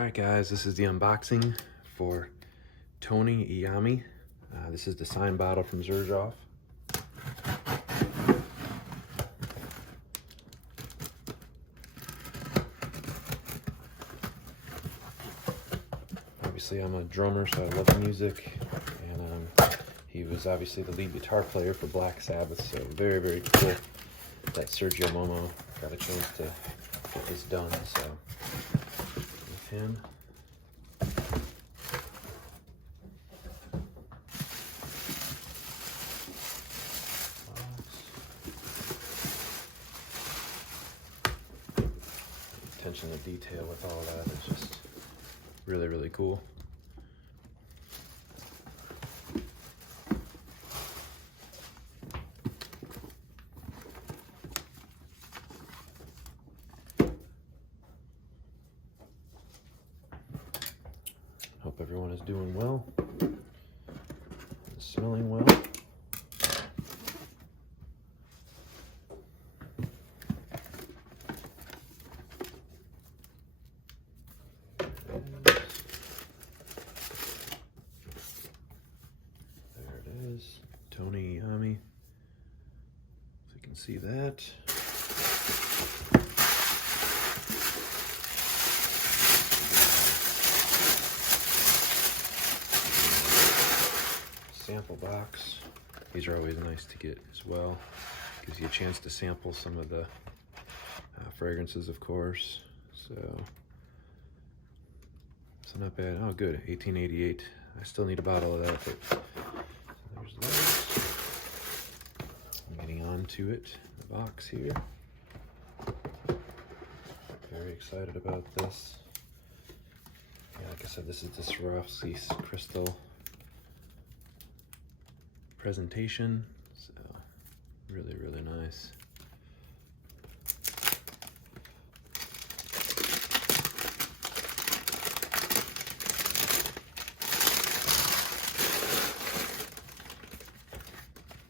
Alright guys, this is the unboxing for Tony Iommi. This is the signed bottle from XERJOFF. Obviously I'm a drummer, so I love music, and he was obviously the lead guitar player for Black Sabbath, so very, very cool that Sergio got a chance to get this done. So with him, attention to detail with all that is just really, really cool. Hope everyone is doing well and smelling well. There it is, Tony Iommi. So you can see that. Sample box. These are always nice to get as well. Gives you a chance to sample some of the fragrances, of course. So not bad. Oh, good. 1888. I still need a bottle of that, but there's that. I'm getting onto it. The box here. Very excited about this. Yeah, like I said, this is the Swarovski crystal presentation, so really, really nice.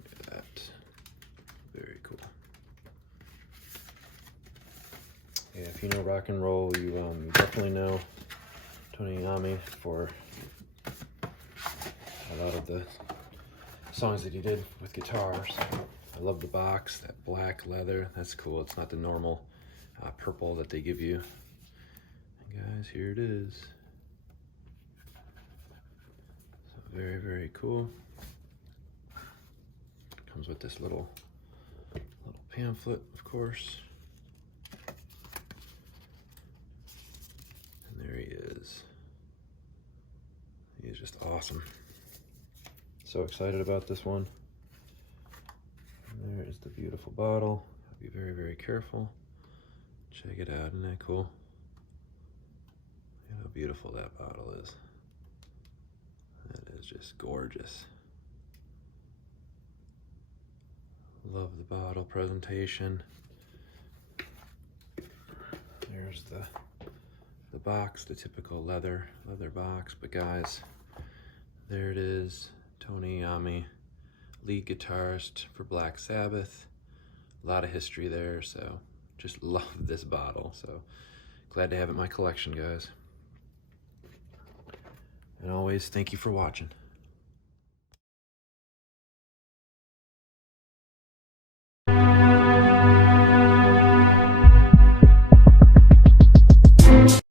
Look at that. Very cool. Yeah, if you know rock and roll, you definitely know Tony Iommi for a lot of the songs that he did with guitars. I love the box, that black leather. That's cool. It's not the normal purple that they give you. And guys, here it is. So very, very cool. Comes with this little pamphlet, of course. And there he is. He is just awesome. So excited about this one. And there is the beautiful bottle. Be very, very careful. Check it out, isn't that cool? Look at how beautiful that bottle is. That is just gorgeous. Love the bottle presentation. There's the box, the typical leather box, but guys, there it is. Tony Iommi, lead guitarist for Black Sabbath. A lot of history there, so just love this bottle. So glad to have it in my collection, guys. And always, thank you for watching.